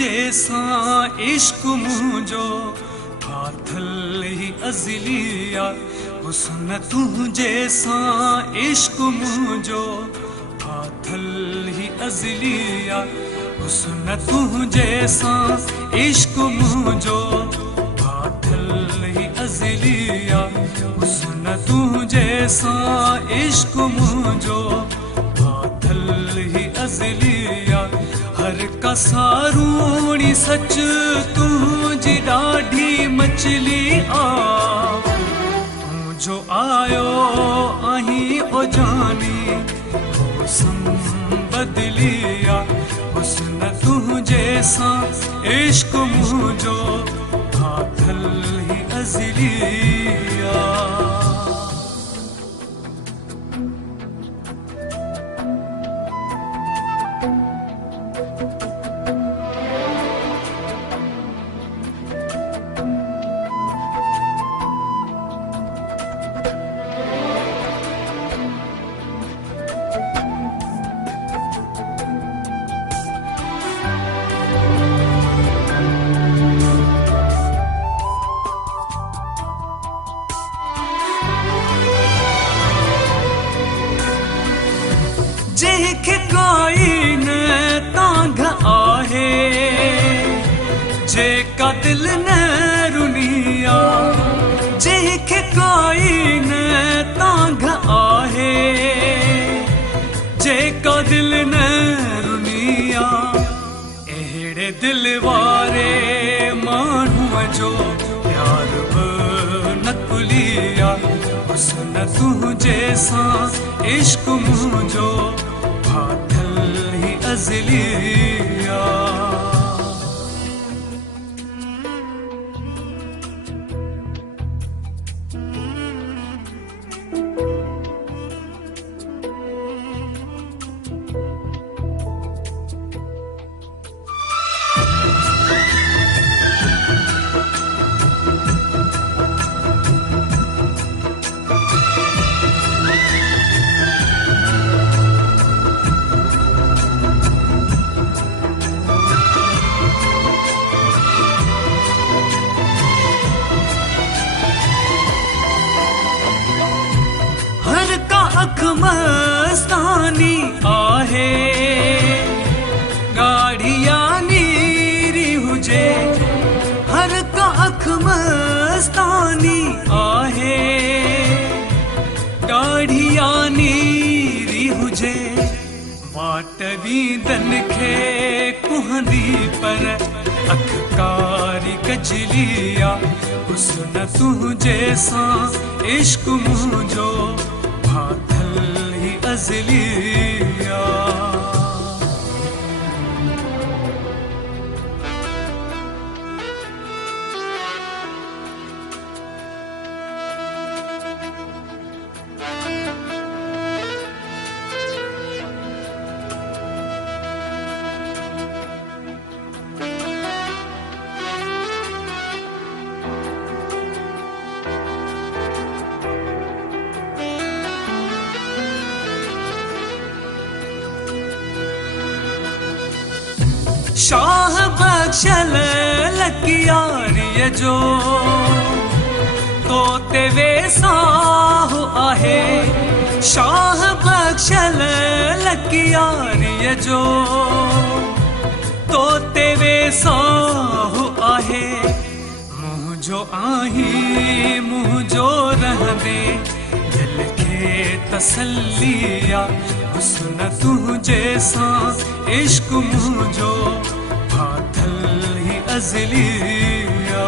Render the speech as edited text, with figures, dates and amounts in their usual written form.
जैसा इश्क मुझो फाथल ही अज़लिया हुस्न तू जैसा इश्क मुझो फाथल ही अज़लिया हुस्न तू जैसा इश्क मुझो फाथल ही अज़लिया हुस्न तू जैसा इश्क मुझो फाथल ही अज़लिया हर का सारूणी सच तुझी ॾाढी मछली आ तू जो आयो आहीं ओ जानी मौसम बदलिया हुस्न तू जैसा इश्क मुझो फाथल ही अज़लिया। जेके कोई न तांघ आहे जेका दिल न रुनिया जेके कोई न तांघ आहे जेका दिल न रुनिया अहिड़े दिल वारे माण्हूअ जो प्यार बि न कुलिया हुस्न तू जैसा इश्क मुझो फाथल ही अज़लिया। अख मस्तानी आहे गाड़िया नीरी हुजे हर का अख मस्तानी आहे गाड़िया नीरी हुजे वाट वींदन खे कुहंदी पर अख कारी कजलिया हुस्न तू जैसा इश्क मुझो फाथल ही अज़लिया। शाह बख्शल लकियारीअ जो तो ते वेसाहु आहे शाह बख्शल लकियारीअ जो तो ते वेसाहु आहे मुझो आहीं मुझो रहंदे दिल खे तसल्लिया हुस्न तू जैसा इश्क मुझो फाथल ही अज़लिया।